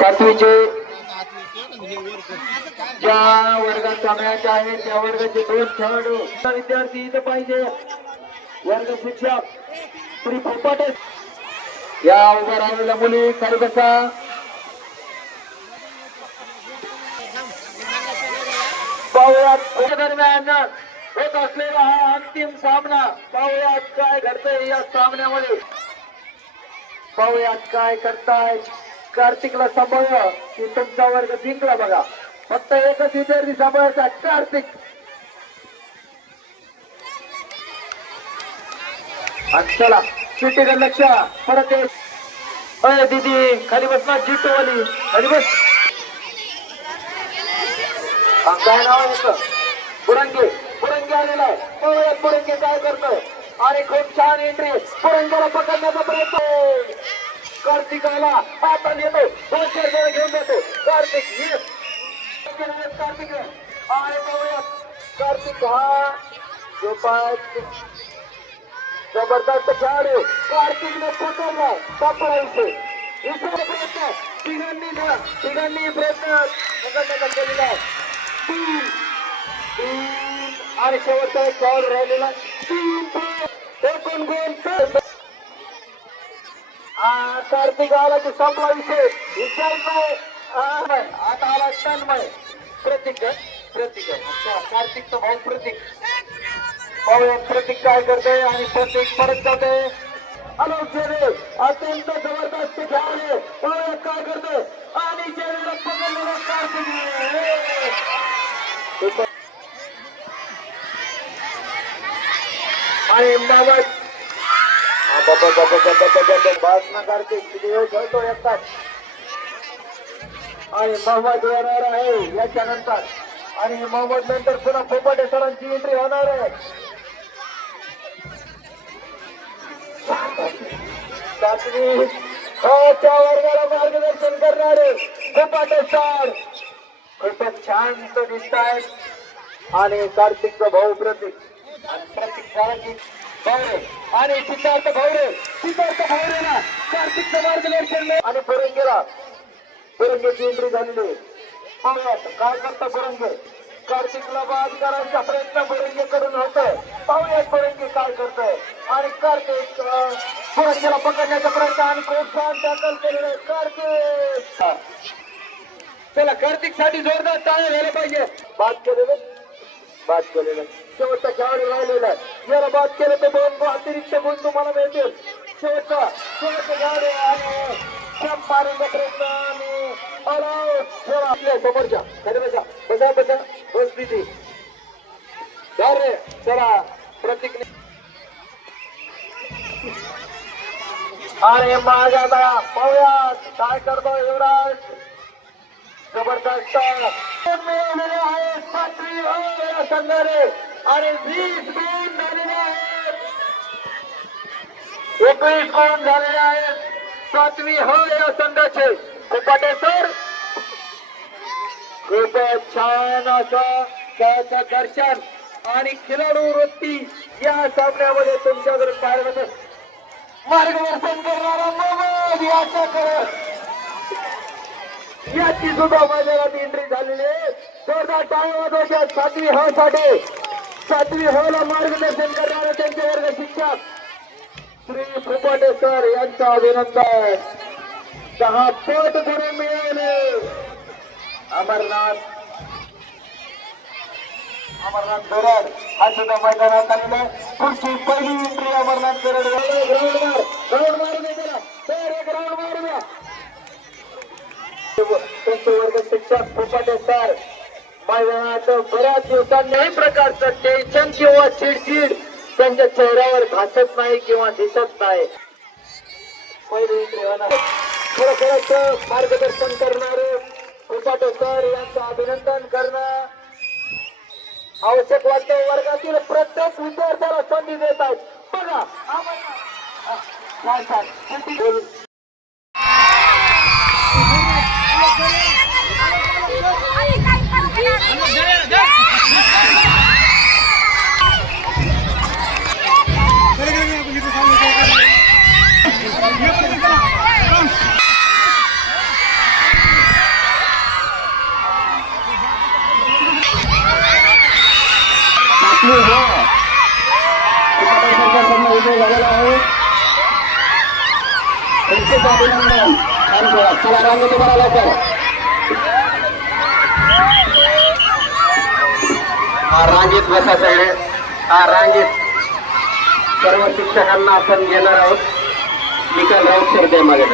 सातवीचे ज्या वर्गाचा मॅच आहे त्या वर्गाचे 2 खेळाडू विद्यार्थी इथे पाहिजे. वर्ग शिक्षक श्री पोपाटे या उभ्या राहिलेल्या मुली खाली बसा. पाहुयात दरम्यान होत असलेला हा अंतिम सामना. पाहुयात काय घडतंय या सामन्यामध्ये. पाहुयात काय करताय. कार्तिकला सांभाळलं की तुमचा वर्ग जिंकला बघा. फक्त एकच विद्यार्थी सांभाळायचा कार्तिक. चला चिट्टीकडे लक्ष. परत अय दीदी खाली बस ना. चिट्टूवाली खाली बस. काय नाव आहे. बुरंगी. बुरंगी आलेला आहे. पाहुयात बुरंगी काय करतोय. आणि खूप छान एंट्री. बुरंगीला पकडण्याचा प्रयत्न. कार्तिक आला. आता येतो. 2 जण घेऊन जातो कार्तिक. कार्तिक आणि पाहुयात कार्तिक हा जबरदस्त खेळाडू. कार्तिकने पकडला. सापडायचे प्रयत्न तिघांनी प्रयत्न पकडण्याचा केलेला आहे. 3 आणि शेवटचा एक खेळाडू राहिलेला. 3 एकूण गोल. कार्तिक आला की संपला विषय. आता आला तन्मय. प्रतीक कार्तिकचा भाऊ प्रतीक. पाहुयात प्रतीक काय करतोय आणि प्रतीक परत जाते. अत्यंत जबरदस्त खेळाडू. पाहुयात काय करतोय आणि जेरीला पकडलेला कार्तिक. आणि बाबा भाषण कार्तिक किती वेळ खेळतो एकटाच. आणि मोहम्मद येणार आहे याच्यानंतर. आणि मोहम्मद नंतर पुन्हा पोपाटे सरांची एंट्री होणार आहे. त्या वर्गाला मार्गदर्शन करणारे पोपाटे सर खूपच छान दिसत आहेत. आणि कार्तिकचा भाऊ प्रतीक आणि प्रतीक सरांची आणि सिद्धार्थ भावरेला कार्तिकचं मार्गदर्शन. आणि बुरंगीची एंट्री झालेली. पाहुयात काय करता बुरंगे. कार्तिकला बाद करायचा प्रयत्न बुरंगीकडून होतोय. पाहुयात बुरंगी काय करतोय. आणि कार्तिक बुरंगीला पकडण्याचा प्रयत्न आणि खूप छान टॅकल केलेलं कार्तिक. चला कार्तिक साठी जोरदार टाळ्या झाल्या पाहिजे. बाद केलेलं शेवटचा खेळाडू राहिलेला आहे. याला बाद केलं तर 2 अतिरिक्त गुण तुम्हाला मिळतील. शेवटचा खेळाडू आणि जंप मारण्याचा प्रयत्न आणि आपल्या समोरच्या बसा बस दिदी. चला प्रतीकने अरे माझ्या पाहुयात काय करतो युवराज. जबरदस्त मिळवलेले आहेत 7वी संघाने. आणि 20 गुण झालेले आहेत. 21 गुण झालेले आहेत 7वी या संघाचे. पोपाटे सर खूपच छान असं त्याचं दर्शन आणि खिलाडू वृत्ती या सामन्यामध्ये तुमच्याकडे पाहायला मार्गदर्शन करणारा मोहम्मद याच्याकडे. याची सुद्धा मैदानात एंट्री झालेली आहे. जोरदार टाळ्या वाजवायच्या 7वी साठी. 7वी ला मार्गदर्शन करणारे त्यांचे वर्ग शिक्षक श्री पोपाटे सर यांचं अभिनंदन. 10 पट गुण मिळवले. अमरनाथ गरड हा सुद्धा मैदानात आलेला. पुढची पहिली एंट्री अमरनाथ गरड. ग्राउंड मारून द्या तर एक राऊंड मारून द्या. त्यांचे वर्ग शिक्षक पोपाटे सर मैदानात बऱ्याच दिवसांनी काही प्रकारचं टेन्शन किंवा चिडचिड त्यांच्या चेहऱ्यावर भासत नाही किंवा दिसत नाही. पहिली एंट्री होणार. खरोखरच मार्गदर्शन करणारे पोपाटे सर यांचं अभिनंदन करणं आवश्यक वाटतं. वर्गातील प्रत्येक विद्यार्थ्याला संधी देत आहेत. बघा आपली हा सरकारकडनं विजय झालेला आहे. खूप अभिनंदन. छान खेळा. चला रांगेत उभा राहा लवकर. हा रांगेत बसा सगळे. हा रांगेत सर्व शिक्षकांना आपण घेणार आहोत. निकाल राऊत सर द्या मागे.